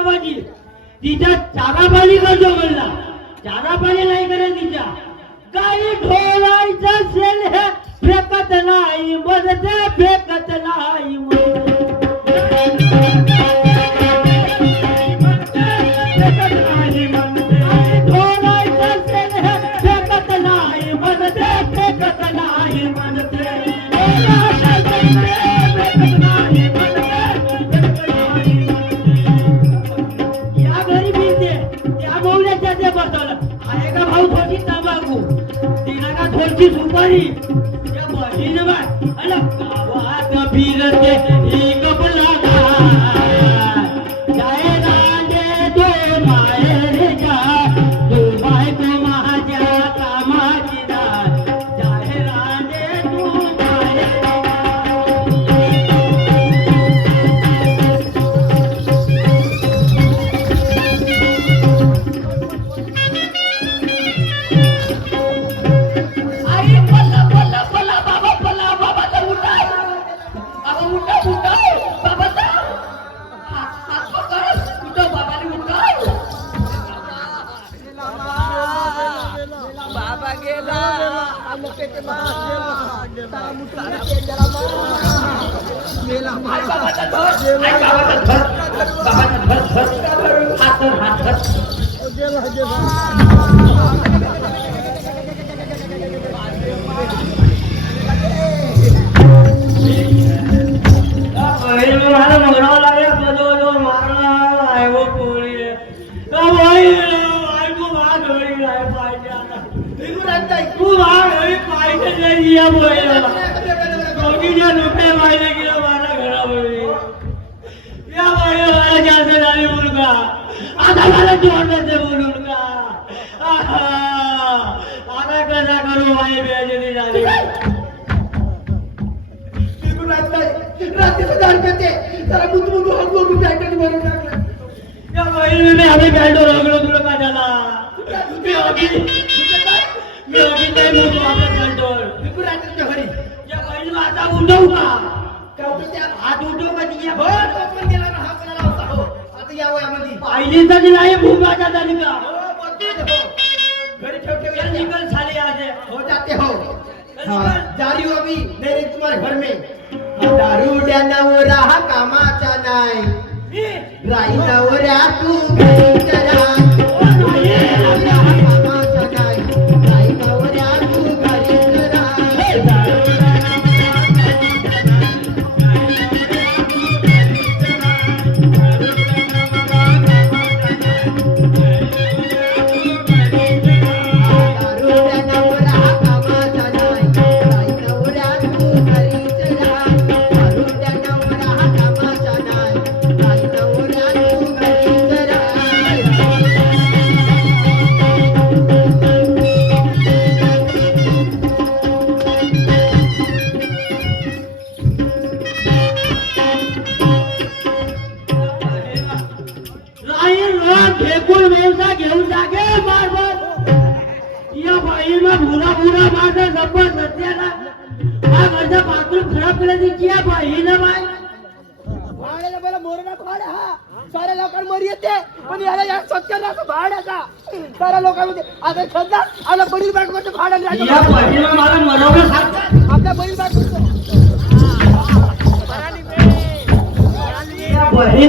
बाबाजी तिच्या चारा पाणी करतो म्हणला. चारा पाणी नाही करेल तिच्या काही ढोलायचं असेल हे फेकत नाही मरते फेकत नाही ढोलायचं असेल हे फेकत नाही मरते फेकत नाही म्हणते या घरी फिरते त्या मौल्याच्या ते बसवलं आहे का भाऊ थोडी तंबाखू तिला का थोडीशी सुपारी त्या बहिणीने बाय अला गावात फिरते ही कपला जाय रांगे तो माहेर जा तू बायको माझ्या कामाची जाय रांगे तू माहेर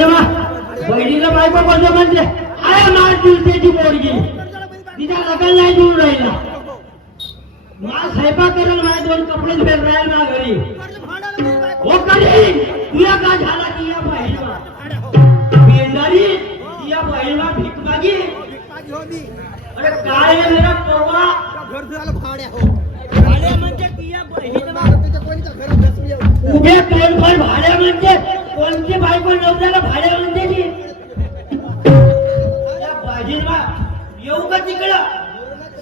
बहिणीला बायको करतो म्हणजे आय मार दिवसाची पोरगी तिचा लग्न नाही जुळून राहिला मला स्वयंपाक करेल माझे दोन कपडे फेर राहील ना घरी हो करी तुला का झाला की या बहिणीला बेंदारी या बहिणीला भीक मागी अरे काय आहे मेरा पोरवा घर झाला भाड्या हो भाड्या म्हणजे की या बहिणीला कोणीच्या घरात बसली उभे कोण पण भाड्या म्हणजे कोणती बायको नवऱ्याला भाड्या म्हणते की या बहिणीला येऊ का तिकडं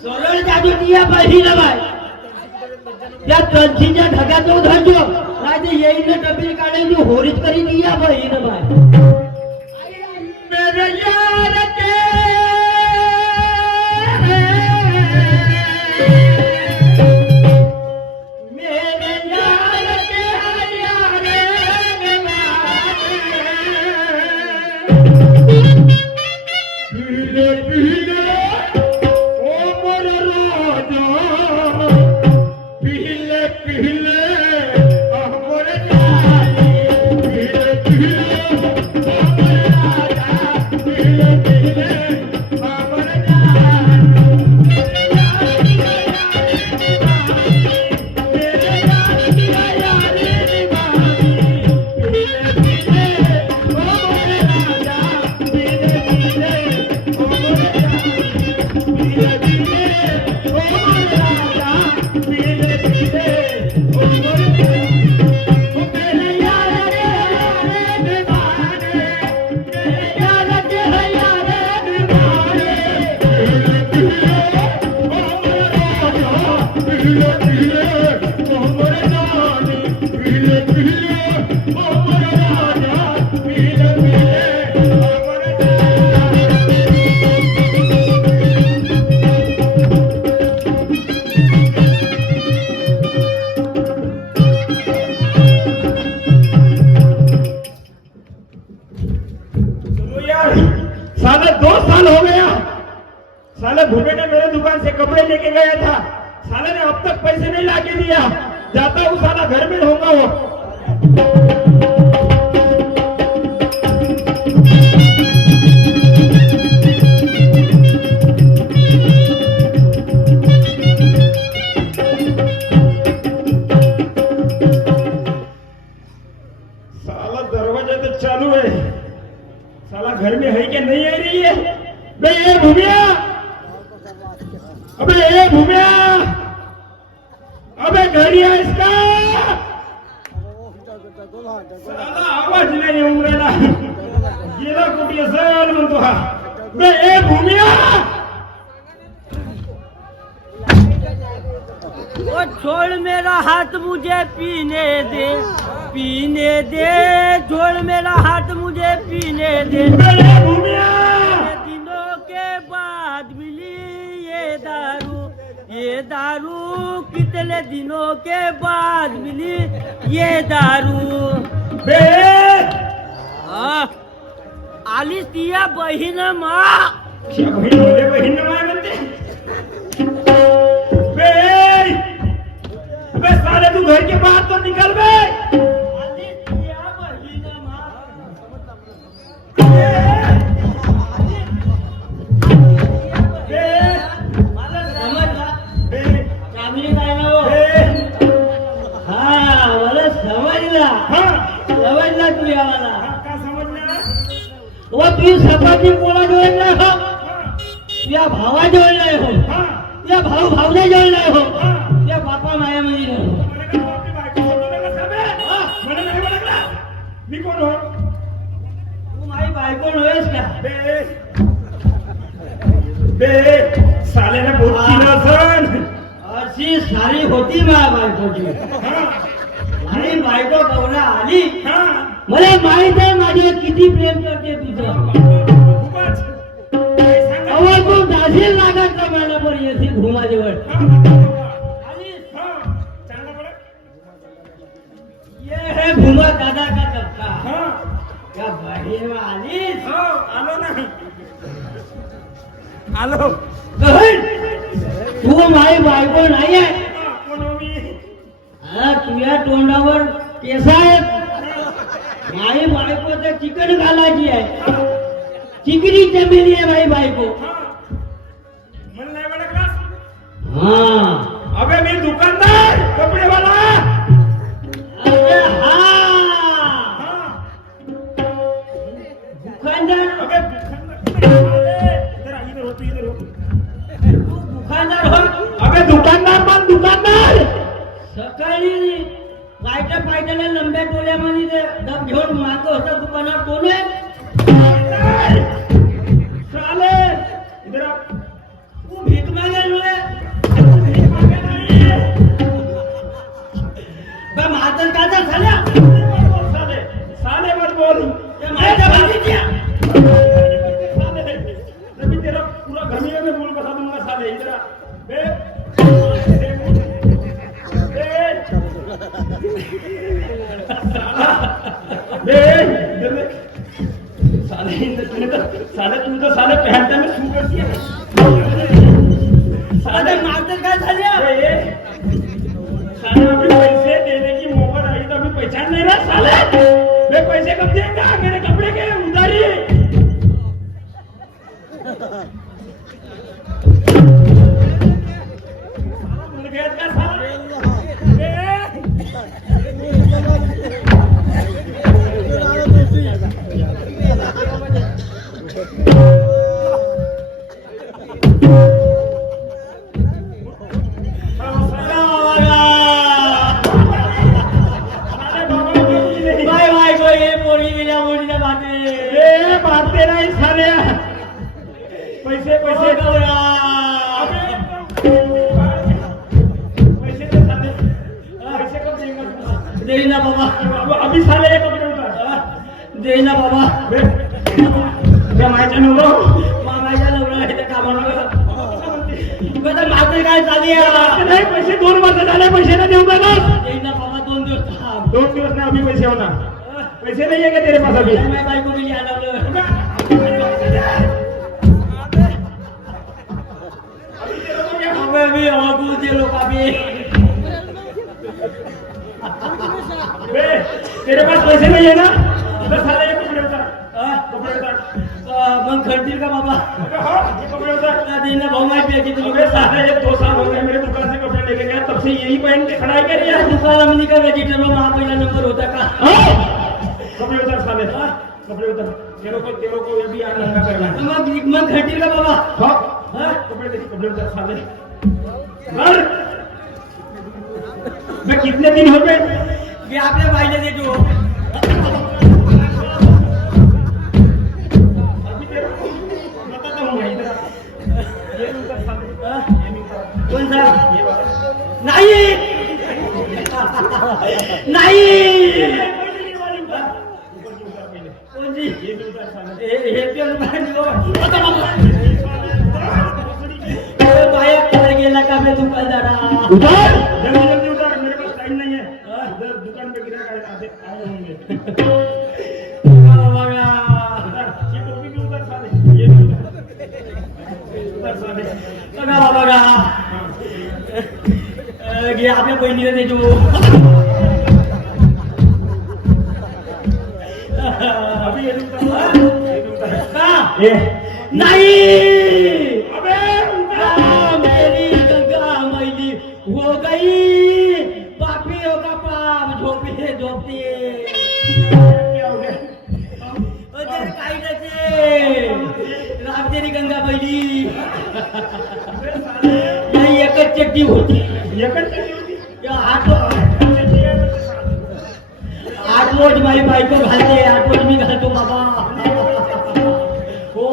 सरळ जातो ती या बहिणीला बाय त्या तंशीच्या ढगात धरतो नाही ते येईल डबी काढेल ती होरीच करी ती या बहिणीला बाय मेरे यार के साला 2 साल हो गया, साला भूमे ने मेरे दुकान से कपड़े लेके गया था, साले ने अब तक पैसे नहीं लाके दिया। जाता हूँ साला घर में होगा वो। साला दरवाजा तो चालू है, साला घर में है क्या नहीं आ रही है? बे ए भूमिया, अबे ए भूमिया, अबे घर ही है इसका। साला आवाज नाही येऊन राहिला, गेला कुठे असेल म्हणतो हा। बे ए भूमिया, वो छोड़ मेरा हाथ मुझे पीने दे, पीने दे, छोड़ मेरा हाथ मुझे पीने दे। बे ए भूमिया, दिनों के बाद मिली ये दारू कितने दिनों के बाद मिली ये दारू। बे आलीस तिया बहीण मा, क्या बहीण होते, बहीण माय म्हणते। बे बे साले तू घर के बाहर तो निकल बे। आलीस तिया बहीण मा। मला समजला, बे चांगली काय ना हो। हा मला समजला, समजला तू यावाला। का समजलं? वो तू सपाटी कोणा जोडलाय हो, या भावा जोडलाय हो, या भाऊ भावने जोडलाय हो, या बापा मायामध्ये नाही हो। मी कोण हो? तू माझी बायको नव्हेस का? बे साल्याला बोलती ना सण। अशी सारी होती माझ्या बायकोची, आणि बायको गौरा आली, मला माहित आहे माझ्यावर किती प्रेम करते तुझं। अहो तू जाशील लागत का मला पण येशील घुमाजवळ आलीस, ये है घुमा दादा का टपका, या बहीण आलीस। आलो ना, आलो। कहन, तू माझी बायको नाही आहे, कोण हो मी? हा तुझ्या तोंडावर केस आहेत, माझी बायको तर चिकन घालायची आहे, चिकनी चमेली आहे माझी बायको। मला नाही ओळखलास? हा अबे मी दुकानदार, कपडेवाला। अरे हा दुकानदार, अबे इधर आ, इधर हो, तू इधर हो। तू दुकानदार हो। अबे दुकानदार मान, दुकानदार। सकाळी पायट्या पायट्याला लंब्या टोल्यामध्ये ते डब घेऊन माग होता दुकानात, कोण आहे? साले इधर आ। तू भीक मागेल होय? बा म्हातार का तर झाल्या, साले साले मत बोल। त्या माझ्या बाजूच्या साले मैं तेरा पूरा घमिया में बोल बता दूंगा साले। इधर आ। बे साले तू तो साले पहनता में सू करती है। साले म्हातार काय झाल्या? साले अभी पैसे देने की मौका आई तो अभी पहचान नहीं रहा साले। मैं पैसे कब देगा? मेरे कपड़े के उधारी। मुलगेत का साले? मारते नाही साल्या, पैसे पैसे पैसे दे साले, पैसे कब देंगे? देईना बाबा, अभी साले ये कपड़े उतार दे ना बाबा क्या मायच्या नवरा मामाच्या नवरा इथे कामाला मात्र काय चालली नाही पैसे 2 वर्ष झाले पैसे ना देऊ का ना दे ना बाबा 2 दिवस थांब 2 दिवस ना अभी पैसे होना पैसे नहीं है क्या तेरे पास अभी मैं बायको गेली आलावलं अबे भी आगू दे लोक अभी बे तेरे पास पैसे नहीं है ना बस साले ये कपड़े उतार मग खर्चील का बाबा ये कपड़े उतार दे ना भाऊ माहिती आहे की अबे तुम्ही साले ये 2 साल हो गए मेरे दुकान से कपड़े लेके गया तब से यही पहन के खड़ा है क्या यार दुकानामध्ये का रजिस्टर वर हा पहिला नंबर होता का कपड़े उतार साले कपड़े उतार तेरे को ये भी यार नंगा करना है मग खर्चील का बाबा हाँ कपड़े देख कपड़े उतार साले मर मैं कितने दिन हो गए मी आपल्या बाईला देतो अभी तेरे को बताता हूँ मैं इधर ये उतार साले कोण सा ये वाला नाही नाही कोणची हे पेन बाया कडे गेला का आपल्या दुकानदारा उतार जल्दी जल्दी उतार मेरे पास टाइम नहीं है इधर दुकान पे गिरा आए होंगे बघा ये टोपी भी उतार साले ये भी उतार साले बघा बघा घे आपल्या बहिणीला देतो अभी ये उतार का ये नाही अबे उतार मेरी गंगा मैली हो गई पापी हो का पाप झोपी झोपती क्या हो गया अजर काही नसे राम तेरी गंगा मैली नाही एकच चड्डी होती ये कट होती आठ रोज माझी बायको घालते 8 रोज मी घालतो बाबा हो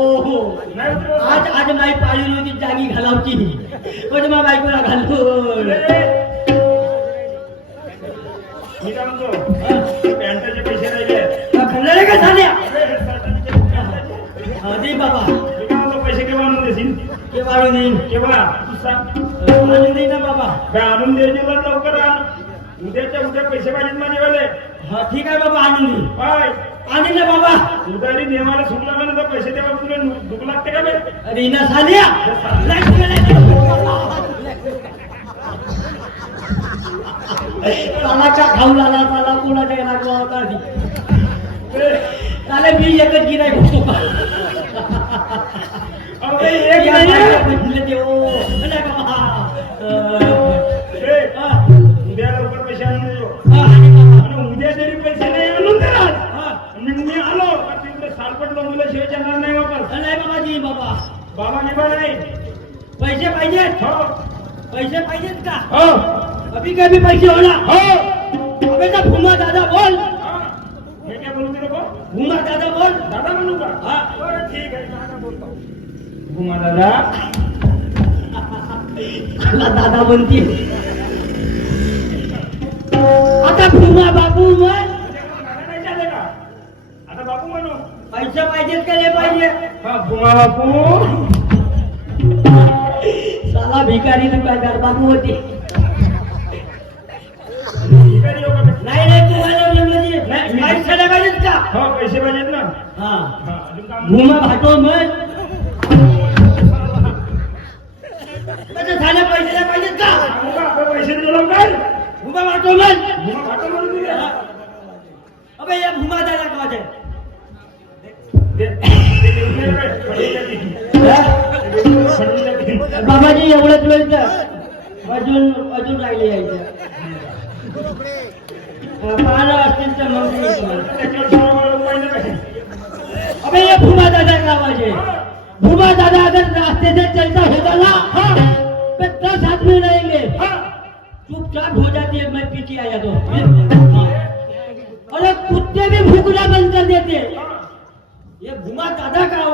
नाही उतरव आज आज माझी पाळी होती जागी घालावची म्हणजे माझ्या बायकोला घालतो मी काय म्हणतो पॅन्टचे पैसे राहिले खल्ले का झाल्या दे बाबा मी काय म्हणतो पैसे केव्हा आणून देशील ते वाढून देईन केव्हा तू सांग आणून देईन ना बाबा काय आणून द्यायचे तर लवकर आण उद्याच्या उद्या पैसे पाहिजेत माझेवाले हा ठीक आहे बाबा आणून देईन काय आणीन ना बाबा उधारी नियमाला सुट लागला ना तर पैसे तेव्हा तुला दुख लागते का बे अरे ना झाल्या सालाच्या खाऊ लागला साला कोणाच्या लागला होता चाले मी एकच गिराय बसतो का अबे एक नाही उद्या लवकर पैसे आणून देतो आणि उद्या जरी पैसे नाही आणून देणार मी आलो तर तिकडे सालपट लोंगीला शिवाय येणार नाही वापस बाबाजी बाबा बाबा निभा नाही पैसे पाहिजेत हो पैसे पाहिजेत का हो अभी कभी पैसे होणार हो अबे का भूमा दादा बोल मैं क्या बोलू तेरे को भूमा दादा बोल दादा म्हणू का हा बरं ठीक आहे दादा बोलतो घुमा दादा तुला दादा म्हणते आता भूमा बाबू म्हण दादा नाही चालेल का आता बापू म्हणू पैसे पाहिजेत का नाही पाहिजे हा भुमा बापू साला भिकारी दुकानदार बाबू होते भिकारी हो का बे? नाही नाही तुम्हाला म्हणजे नाही, मी- पैसे नाही पाहिजेत का हो पैसे पाहिजेत ना हा हा अजून काम भूमा भाटो म्हण कसं झालं पैसे नाही पाहिजेत का सांगू का आपण पैसे दिलो काय भूमा भाटो म्हण भुमा भाटो म्हणून दिले अबे या भूमा दादा का आहे ते देऊन दे रे, पडून जातील. पडून जातील. बाबाजी एवढंच वेळ अजून राहिले यायचं पाहिलं असतील तर मग देईन तुम्हाला. त्याच्यावर 16 रुपये नाही. अबे ये भूमा दादा का आवाज है भूमा दादा अगर रास्ते से चलता होगा ना तो 10 आदमी रहेंगे चुपचाप हो जाती है मैं पीछे आया तो अरे कुत्ते भी भूखना बंद कर देते ये भूमा दादा का